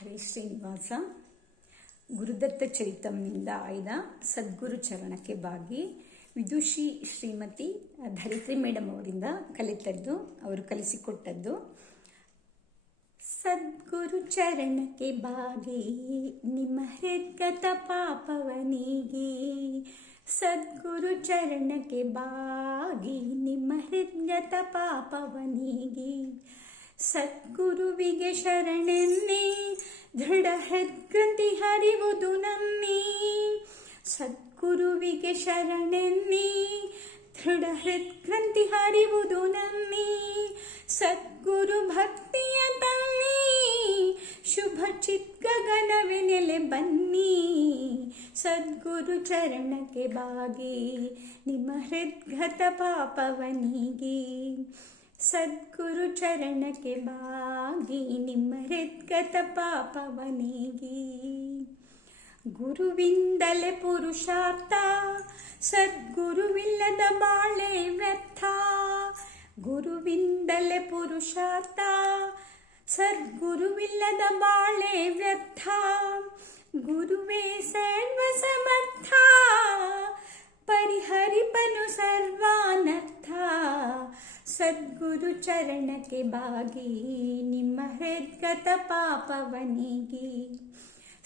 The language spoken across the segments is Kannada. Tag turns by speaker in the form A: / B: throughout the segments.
A: ಹರೇ ಶ್ರೀನಿವಾಸ ಗುರುದತ್ತ ಚರಿತಂನಿಂದ ಆಯ್ದ ಸದ್ಗುರು ಚರಣಕ್ಕೆ ಬಾಗಿ ವಿದುಷಿ ಶ್ರೀಮತಿ ಧರಿತ್ರಿ ಮೇಡಮ್ ಅವರಿಂದ ಕಲಿತದ್ದು, ಅವರು ಕಲಿಸಿಕೊಟ್ಟದ್ದು. ಸದ್ಗುರು ಚರಣಕ್ಕೆ ಬಾಗಿ ನಿಮ್ಮ ಹೃದ್ಗತ ಪಾಪವನಿಗೆ, ಸದ್ಗುರು ಚರಣಕ್ಕೆ ಬಾಗಿ ನಿಮ್ಮ ಹೃದ್ಗತ ಪಾಪವನಿಗೆ, ಸದ್ಗುರುವಿಗೆ ಶರಣೆನ್ನಿ ದೃಢ ಹೃದ್ಗ್ರಂಥಿ ಹರಿವುದು ನಮ್ಮಿ. ಸದ್ಗುರುವಿಗೆ ಶರಣೆನ್ನಿ. ದೃಢ ಹೃದ್ಗ್ರಂಥಿ ಹರಿವುದು ನಮ್ಮಿ. ಸದ್ಗುರು ಭಕ್ತಿಯ ತನ್ನಿ ಶುಭ ಚಿತ್ಗಗನವೆ ನೆಲೆ ಬನ್ನಿ. ಸದ್ಗುರು ಚರಣಕ್ಕೆ ಬಾಗಿ. ನಿಮ್ಮ ಹೃದ್ಗತ ಪಾಪವನಿಗೆ. ಸದ್ಗುರು ಚರಣಕ್ಕೆ ಬಾಗಿ. ನಿಮ್ಮ ಹೃದ್ಗತ ಪಾಪವನಿಗೆ. ಗುರುವಿಂದಲೇ ಪುರುಷಾರ್ಥ, ಸದ್ಗುರುವಿಲ್ಲದ ಬಾಳೆ ವ್ಯರ್ಥ. ಗುರುವಿಂದಲೇ ಪುರುಷಾರ್ಥ, ಸದ್ಗುರುವಿಲ್ಲದ ಬಾಳೆ ವ್ಯರ್ಥ. ಗುರುವೇ ಸರ್ವ ಸಮರ್ಥ, ಪರಿಹರಿಪನು ಸರ್ವಾನರ್ಥ. ಸದ್ಗುರು ಚರಣಕ್ಕೆ ಬಾಗಿ ನಿಮ್ಮ ಹೃದ್ಗತ ಪಾಪವನಿಗೆ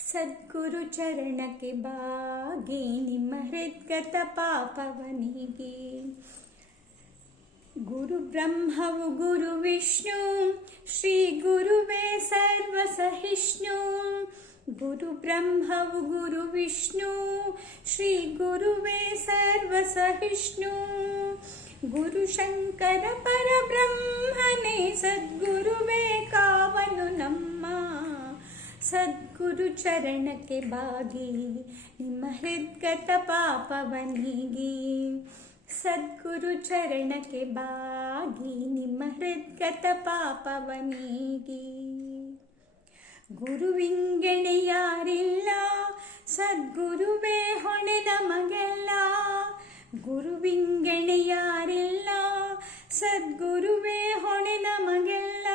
A: ಸದ್ಗುರು ಚರಣಕ್ಕೆ ಬಾಗಿ ನಿಮ್ಮ ಹೃದ್ಗತ ಪಾಪವನಿಗೆ ಗುರು ಬ್ರಹ್ಮವು ಗುರು ವಿಷ್ಣು ಶ್ರೀ ಗುರುವೇ ಸರ್ವ ಸಹಿಷ್ಣು ಗುರು ಬ್ರಹ್ಮವು ಗುರು ವಿಷ್ಣು ಶ್ರೀ ಗುರುವೇ ಸರ್ವ ಸಹಿಷ್ಣು ಗುರು ಶಂಕರ ಪರಬ್ರಹ್ಮನೇ, ಸದ್ಗುರುವೇ ಕಾವನು ನಮ್ಮ. ಸದ್ಗುರು ಚರಣಕ್ಕೆ ಬಾಗಿ, ನಿಮ್ಮ ಹೃದ್ಗತ ಪಾಪವನಿಗೆ ಸದ್ಗುರು ಚರಣಕ್ಕೆ ಬಾಗಿ, ನಿಮ್ಮ ಹೃದ್ಗತ ಪಾಪವನಿಗೆ ಯಾರಿಲ್ಲ ಸದ್ಗುರುವೇ ಹೊಣೆ ನಮಗೆಲ್ಲ ಗುರುವಿಂಗ ಸದ್ಗುರುವೇ ಹೊಣೆ ನಮಗೆಲ್ಲ.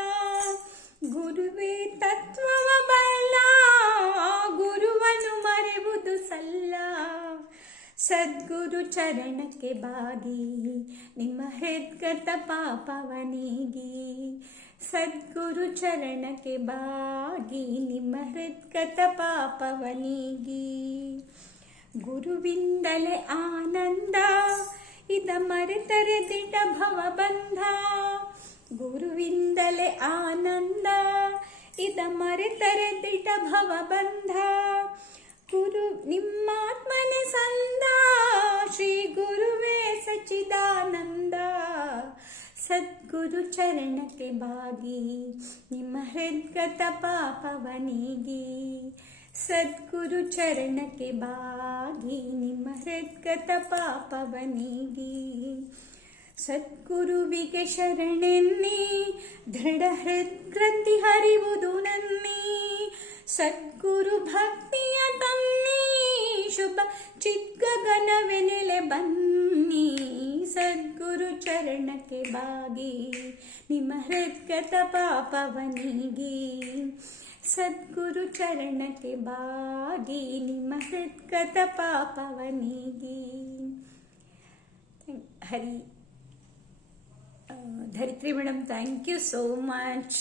A: ಗುರುವೇ ತತ್ವವ ಬಲ್ಲ ಗುರುವನು ಮರೆವುದು ಸಲ್ಲ. ಸದ್ಗುರು ಚರಣಕ್ಕೆ ಬಾಗಿ. ನಿಮ್ಮ ಹೃದ್ಗತ ಪಾಪವನಿಗಿ. ಸದ್ಗುರು ಚರಣಕ್ಕೆ ಬಾಗಿ. ನಿಮ್ಮ ಹೃದ್ಗತ ಪಾಪವನಿಗಿ. ಗುರುವಿಂದಲೇ ಆನಂದ. ಮರೆತರೆ ದಿಟ ಭವ ಬಂಧ ಗುರುವಿಂದಲೇ ಆನಂದ. ಇದ ಮರೆತರೆ ದಿಟ ಭವ ಬಂಧ ಗುರು ನಿಮ್ಮಾತ್ಮನೆ ಸಂದ. ಶ್ರೀ ಗುರುವೇ ಸಚಿದಾನಂದ ಸದ್ಗುರು ಚರಣಕ್ಕೆ ಬಾಗಿ. ನಿಮ್ಮ ಹೃದ್ಗತ ಪಾಪವನಿಗೆ. ಸದ್ಗುರು ಚರಣಕ್ಕೆ ಬಾಗಿ, ನಿಮ್ಮ ಹೃದ್ಗತ ಪಾಪವನಿಗೆ ಸದ್ಗುರುವಿಗೆ ಶರಣೆನ್ನಿ, ದೃಢ ಹೃದ್ಗ್ರಂಥಿ ಹರಿವುದು ನನ್ನಿ. ಸದ್ಗುರು ಭಕ್ತಿಯ ತನ್ನಿ, ಶುಭ ಚಿಕ್ಕಗನವೆ ನೆಲೆ ಬನ್ನಿ. ಸದ್ಗುರು ಚರಣಕ್ಕೆ ಬಾಗಿ, ನಿಮ್ಮ ಹೃದ್ಗತ ಪಾಪವನಿಗೆ ಸದ್ಗುರು ಚರಣಕ್ಕೆ ಬಾಗಿ ನಿಮ್ಮ ಹೃದ್ಗತ ಪಾಪವನಿಗೆ ಹರಿ Dharitri madam thank you so much